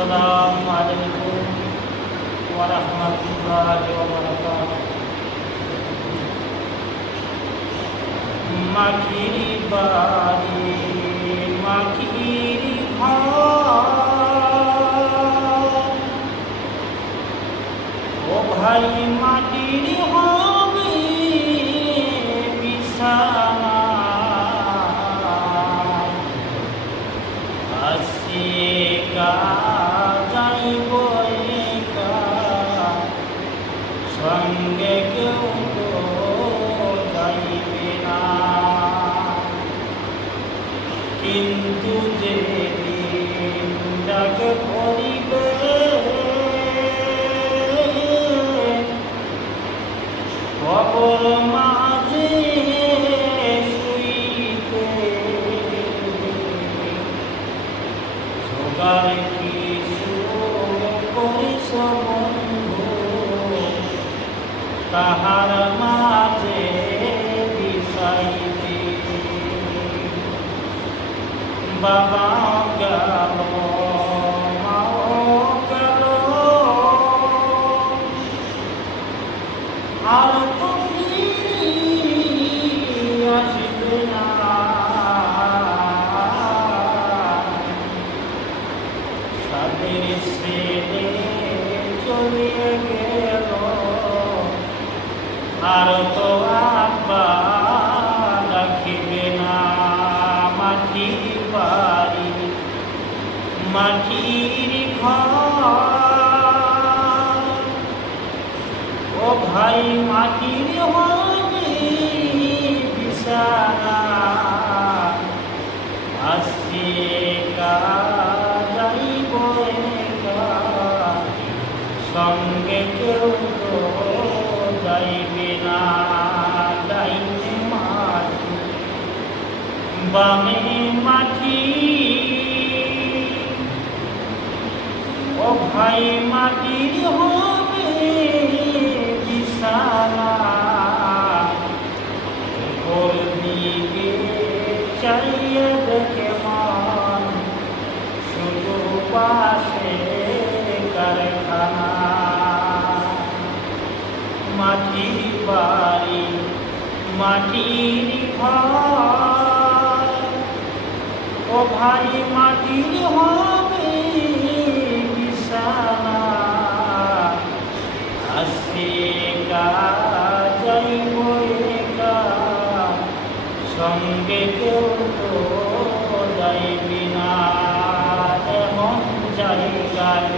আসসালামু আলাইকুম ওয়া রাহমাতুল্লাহি ওয়া বারাকাতুহু। মাটির বাড়ি মাটির ঘর, ও ভাই মাটির হবে বিছানা। আসি একা যাইব একা, সঙ্গে কেউ তো যাইবে না। কিন্তু যেদিন ডাকে পড়িবে কবর মাঝে শুইতে, জোগাড় কিছু করিস বন্ধু, তাহার মাঝে বিছাইতে। বাবা গেল মাও গেল, আর তো ফিরে আসবে না। সাদের ছেলে চলে গেল, আর তো আব্বা রাখিবে না। মাটির বাড়ি মাটির ঘর, ও ভাই মাটির হবে বিছানা। আসছি একা যাইব একা, সঙ্গে কেউ তো যাইবে না। ডাইনে মাটি বামে মাটি, ও ভাই মাটির হবে বিছানা। ওর দিকে চাইয়ে দেখে মন, শুধু পাশে কারখানা। মাটির বাড়ি মাটির ঘর, ও ভাই মাটির হবে বিছানা। আসছি একা যাইব একা, সঙ্গে কেউ তো যাইবি না। এমন জায়গায়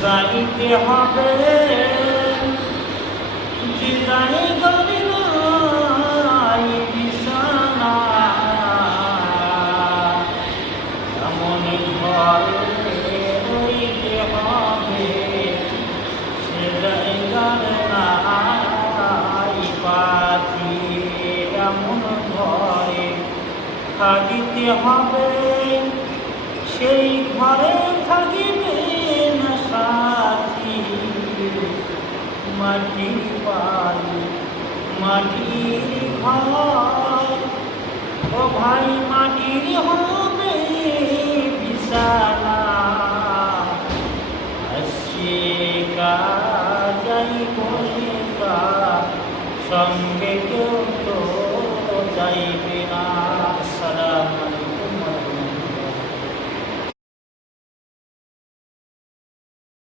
যাইতে হবে যে জায়গার নাই বিছানা। এমন ঘরে রইতে হবে সে জায়গার নাই পাখি। এমন ঘরে থাকিতে হবে সেই ঘরে থাকিবে না সাথী। মাটির বাড়ি মাটির ঘর, ও ভাই মাটির ঘর